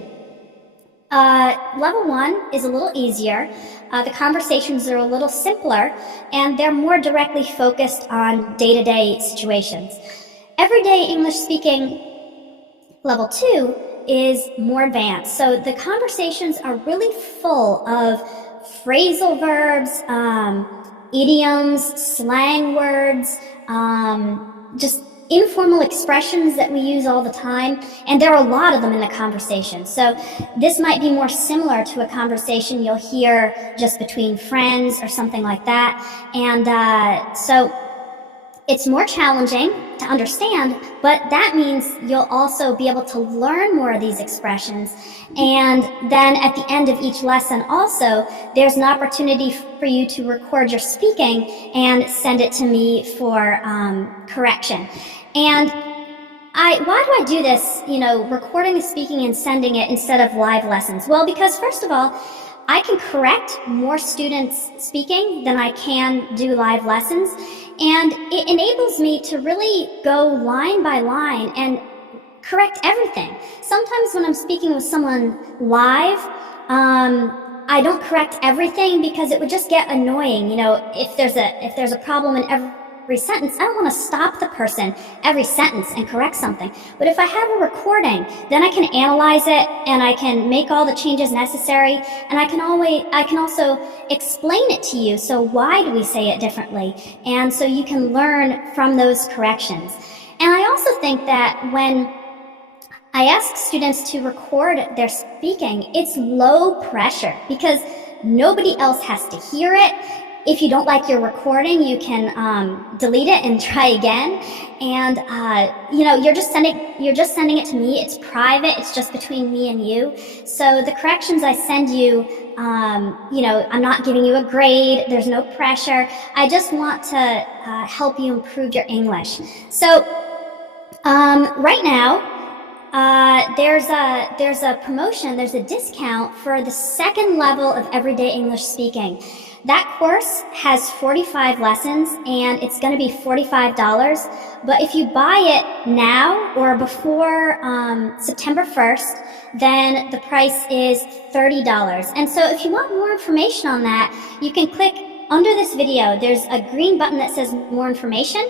Level 1 is a little easier. The conversations are a little simpler, and they're more directly focused on day-to-day situations. Everyday English Speaking Level 2 is more advanced. So the conversations are really full of phrasal verbs, idioms, slang words, just informal expressions that we use all the time, and there are a lot of them in the conversation. So this might be more similar to a conversation you'll hear just between friends or something like that. And so it's more challenging to understand, but that means you'll also be able to learn more of these expressions. And then at the end of each lesson also, there's an opportunity for you to record your speaking and send it to me for correction. And why do I do this, recording the speaking and sending it instead of live lessons? Well, because first of all, I can correct more students speaking than I can do live lessons. And it enables me to really go line by line and correct everything. Sometimes when I'm speaking with someone live, I don't correct everything because it would just get annoying. If there's a problem in every every sentence. I don't want to stop the person every sentence and correct something. But if I have a recording, then I can analyze it and I can make all the changes necessary, and I can also explain it to you. So why do we say it differently? And so you can learn from those corrections. And I also think that when I ask students to record their speaking, it's low pressure because nobody else has to hear it. If you don't like your recording, you can delete it and try again. And you're just sending it to me. It's private. It's just between me and you. So the corrections I send you, I'm not giving you a grade. There's no pressure. I just want to help you improve your English. So right now, there's a promotion, there's a discount for the second level of Everyday English Speaking. That course has 45 lessons and it's going to be $45. But if you buy it now or before September 1st, then the price is $30. And so if you want more information on that, you can click under this video. There's a green button that says more information.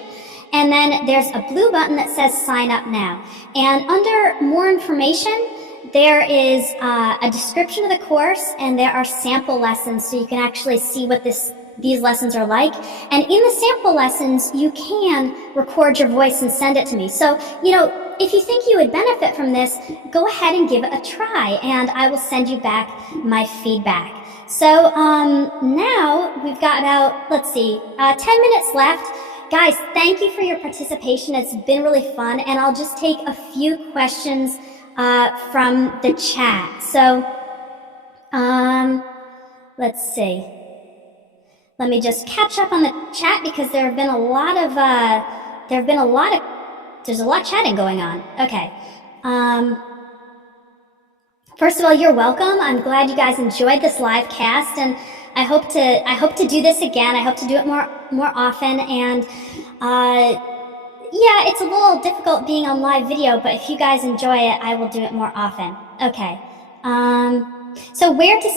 And then there's a blue button that says sign up now. And under more information, there is a description of the course and there are sample lessons so you can actually see what these lessons are like. And in the sample lessons, you can record your voice and send it to me. So, if you think you would benefit from this, go ahead and give it a try and I will send you back my feedback. So now we've got about, 10 minutes left. Guys, thank you for your participation. It's been really fun, and I'll just take a few questions from the chat. So, let's see. Let me just catch up on the chat because there's a lot of chatting going on. Okay. First of all, you're welcome. I'm glad you guys enjoyed this live cast, and I hope to do this again. I hope to do it more often. And it's a little difficult being on live video, but if you guys enjoy it, I will do it more often. Okay. So where to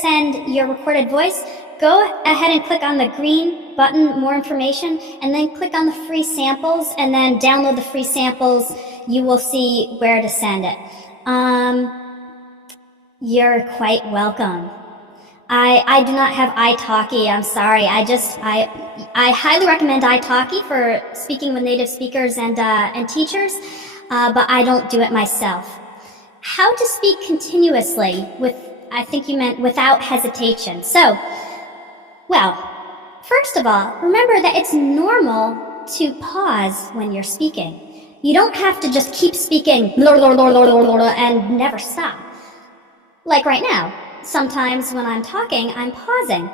send your recorded voice? Go ahead and click on the green button, more information, and then click on the free samples, and then download the free samples. You will see where to send it. You're quite welcome. I do not have italki. I'm sorry. I highly recommend italki for speaking with native speakers and teachers, but I don't do it myself. How to speak continuously I think you meant without hesitation. So, first of all, remember that it's normal to pause when you're speaking. You don't have to just keep speaking and never stop. Like right now. Sometimes when I'm talking, I'm pausing.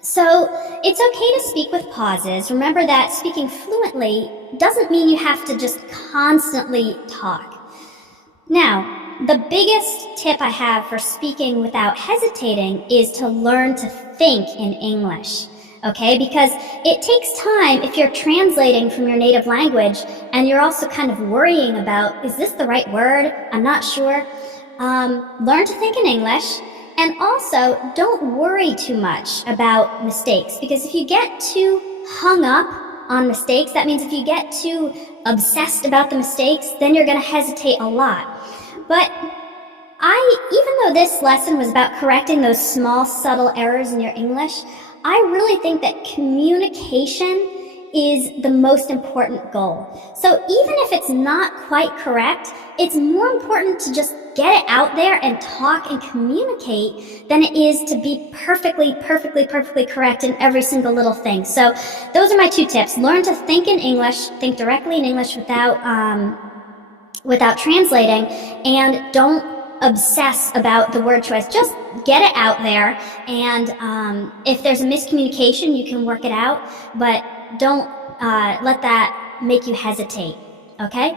So it's okay to speak with pauses. Remember that speaking fluently doesn't mean you have to just constantly talk. Now, the biggest tip I have for speaking without hesitating is to learn to think in English. Okay, because it takes time if you're translating from your native language and you're also kind of worrying about, is this the right word? I'm not sure. Learn to think in English. And also, don't worry too much about mistakes, because if you get too hung up on mistakes, that means if you get too obsessed about the mistakes, then you're going to hesitate a lot. But even though this lesson was about correcting those small, subtle errors in your English, I really think that communication is the most important goal. So even if it's not quite correct, it's more important to just get it out there and talk and communicate than it is to be perfectly correct in every single little thing. So those are my two tips. Learn to think in English, think directly in English without translating, and don't obsess about the word choice. Just get it out there, and if there's a miscommunication, you can work it out, but don't let that make you hesitate, okay?